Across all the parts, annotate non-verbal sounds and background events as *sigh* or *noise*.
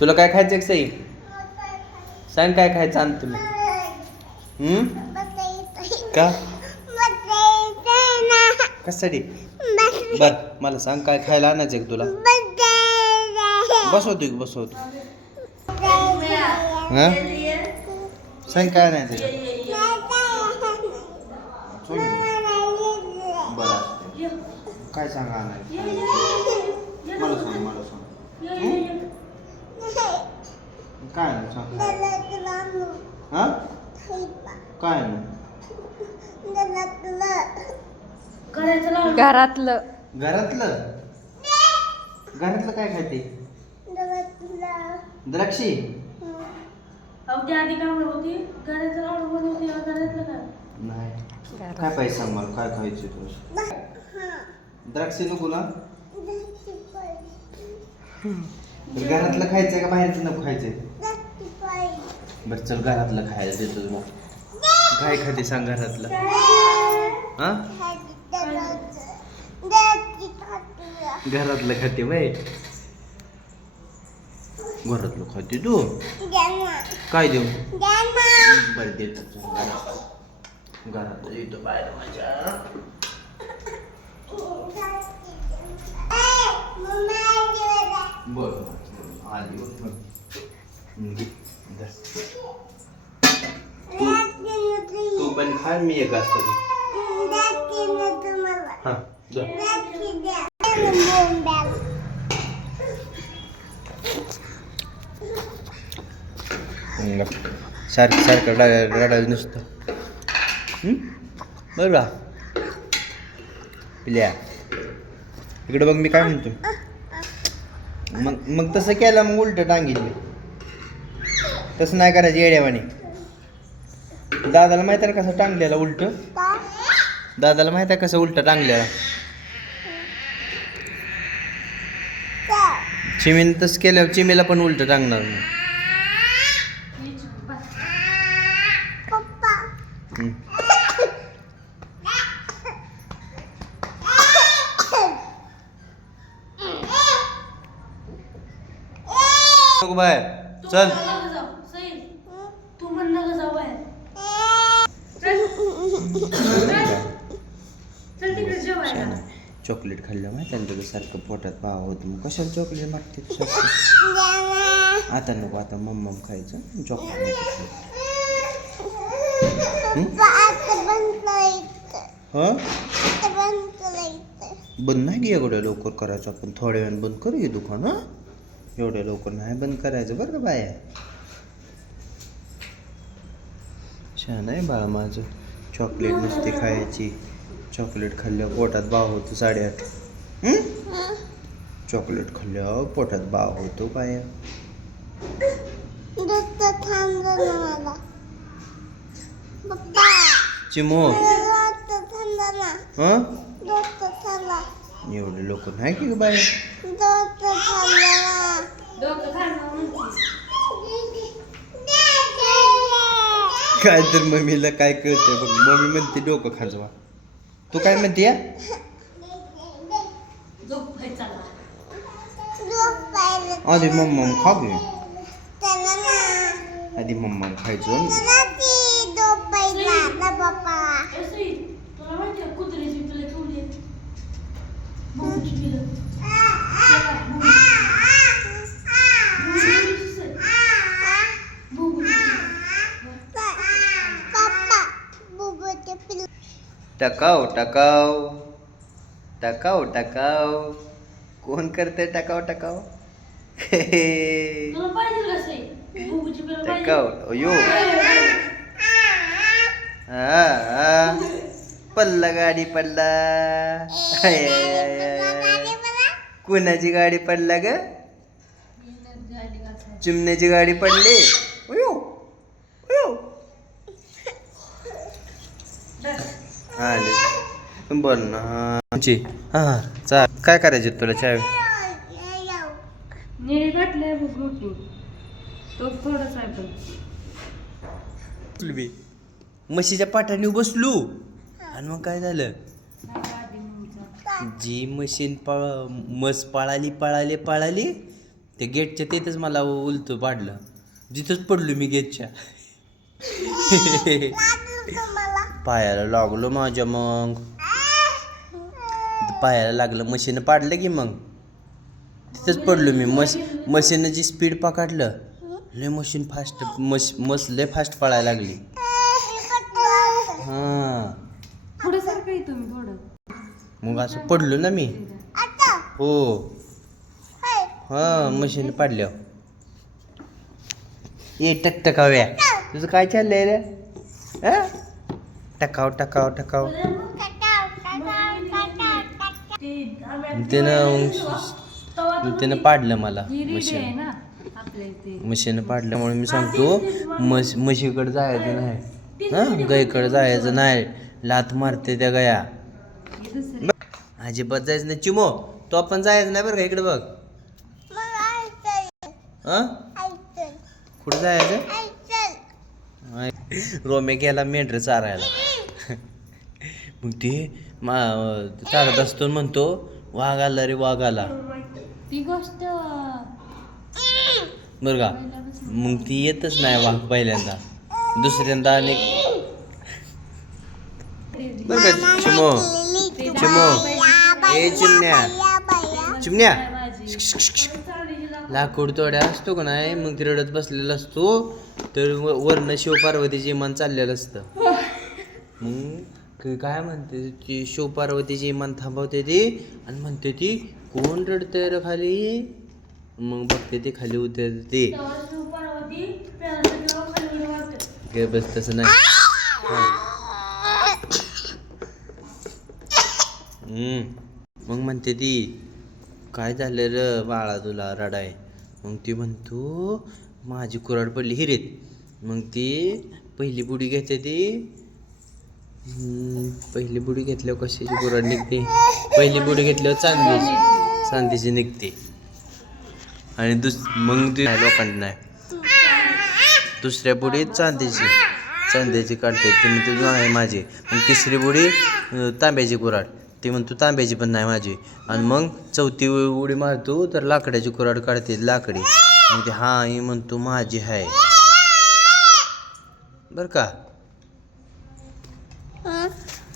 तुला काय खायचं एक सई? सांग काय खायचं आण हम्म? का? कशासाठी? बर मला सांग काय खायला आणायचं आहे का तुला? बसवतो बसवतो हा? सांग काय आणायचं. काय सांगा आणायचं? मला सांग मला सांग. काय सांग हा? काय घरातलं. घरातलं. घरातलं? काय खाते? द्राक्षी? आधी काय होती? घराचं लाडू बनवते घरातलं काय? नाही. काय पाहिजे सांग मला? काय खायचे तुला द्राक्षी नको ना? तर घरातलं खायचंय का बाहेरचं नको खायचंय? बरं चल घरातलं खायला देतो तुला काय खाते सांग घरातलं? हा? घरातलं खाते बाय घरातलं खाते तू? काय देऊ? बरं देतो चल, घरात घरातलं येतो बाहेर माझ्या. बरं आली म्हणजे, तू पण खा मी एक असतो हां सारखं सारखं रडा- रडायचं नुसतं. बरं बा पिल्या. इकडं बघ मी काय म्हणतो मग मग तसं केलं मग उलट टांगील तसं नाही करायचं येड्यावानी. दादाला माहिती आहे ना कसं टांगलेलं उलट? दादाला माहीत आहे कसं उलट टांगलेलं? चिमीन तसं केल्यावर चिमीला पण उलट टांगणार मग बघ बाय चल. तू म्हण नका जाऊ बाहेर. चल. तिकडे जेवायला. चॉकलेट खाल्लं माहिती तुला? सारखं पोटात भाव होतं. मग कशाला चॉकलेट मागते? आता नको आता मम्मम खायचं. चॉकलेट हां? बंद नाही की एवढ्या लवकर करायचं आपण. थोड्या वेळाने बंद करूया दुकान हां? एवढ्या लवकर नाही बंद करायचं बरं का बाया? छान आहे बाळा माझं. चॉकलेट नुसती खायची. चॉकलेट खाल्ल्यावर पोटात भाव होतो साडेआठ? चॉकलेट खाल्ल्यावर पोटात भाव होतो बाया. चिमो. एवढे लोक नाही की बाया डोकं खाणं म्हणते काय तर मम्मीला काय कळतंय बघ. मम्मी म्हणते डोकं खाजवा. तू काय म्हणते या आधी मम्मा खा घे. आधी मम्मा खायचो. ए, सुई, कुत्र्याची तुला केवढी टकाव टकाव टकाव टकाव कोण करते टकाव टकाव? टकाव अयो. हा. पडला गाडी पडला. कोणाची गाडी पडला ग? चिमण्याची गाडी पडली अयो अयो आले. बर ना. हा ची. हा. चा काय करायचे तुला चाय? बी म्हशीच्या पाठाने बसलो. आणि मग काय झालं? जा. जी मशीन पळ मस पळाली पळाली पळाली ते गेटच्या तिथंच मला उलत पाडलं. जिथंच पडलो मी गेटच्या. *laughs* पायाला लागलो माझ्या मग. पायाला लागलं. मशीन पाडलं की मग? तिथंच पडलो मी. मश मशीननं जी स्पीड पकडलं लय मशीन फास्ट मश मस लय फास्ट पळायला लागली. हां. मग असं पडलो ना मी. हो. हा मशीन पाडल्या ये टक टकाव्या तुझं काय चाललंय रे? हा? टकाव टकाव टकाव. त्यानं त्यानं पाडलं मला मशीन. ना आपल्या इथे. मशीन पाडल्यामुळे मी सांगतो म्हस म्हशीकडे जायचं नाही. हा? गाईकडे जायचं नाही. लात मारते त्या गया. अजिबात जायचं नाही. चिमो तो आपण जायचं नाही बरं का इकडे बघ. हा? कुठं जायचं. रोमे गेला मेंढर चारायला. मग ते मा आणि म्हणतो वाघ आला रे वाघ आला ती गोष्ट. बरं का? मग ती येतच नाही वाघ पहिल्यांदा. दुसऱ्यांदा आणि बरं का चिमो? चिमो? ए चिमण्या. चिमण्या. लाकूड तोड्या असतो का नाही? मग ती रडत बसलेला असतो तर व- वरनं शिवपार्वतीचे इमान चाललेलं असतं. मग की काय म्हणते ती शिवपार्वतीची मन थांबवते ती आणि म्हणते ती कोण रडतंय रे खाली? मग बघते ते खाली उतरते ते. बस तसं नाही. मग म्हणते ती काय झालं र बाळा तुला रडाय? मग ती म्हणतो माझी कुराड पडली हिरेत. मग ती पहिली बुडी घेते ती. पहिली बुडी घेतल्यावर कशाची बुराड निघते? पहिली बुडी घेतल्यावर चांदीची. चांदीची निघते. आणि दुस मग ती लोकांना नाही दुसऱ्या बुडीत चांदीची. चांदीची काढते. ती म्हणते "तू आहे माझी. मग तिसरी बुडी तांब्याची कुराड ती म्हणतो तांब्याची पण नाही माझी. आणि मग चौथी उडी मारतो तर लाकडाची कुराड काढते लाकडी. मग ते हा ही म्हणतो माझी आहे. बरं का?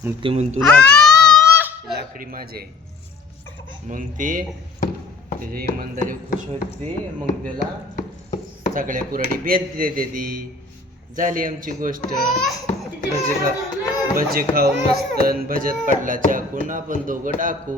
मग ते म्हणतो लाकडी लाकडी माझी. मग ते त्याच्या इमानदारी खुश होते. मग त्याला सगळ्या कुराडी भेट देते ती. झाली आमची गोष्ट. भजी खा भजी खाऊ मस्त भजत पडला चाकून आपण दोघं टाकू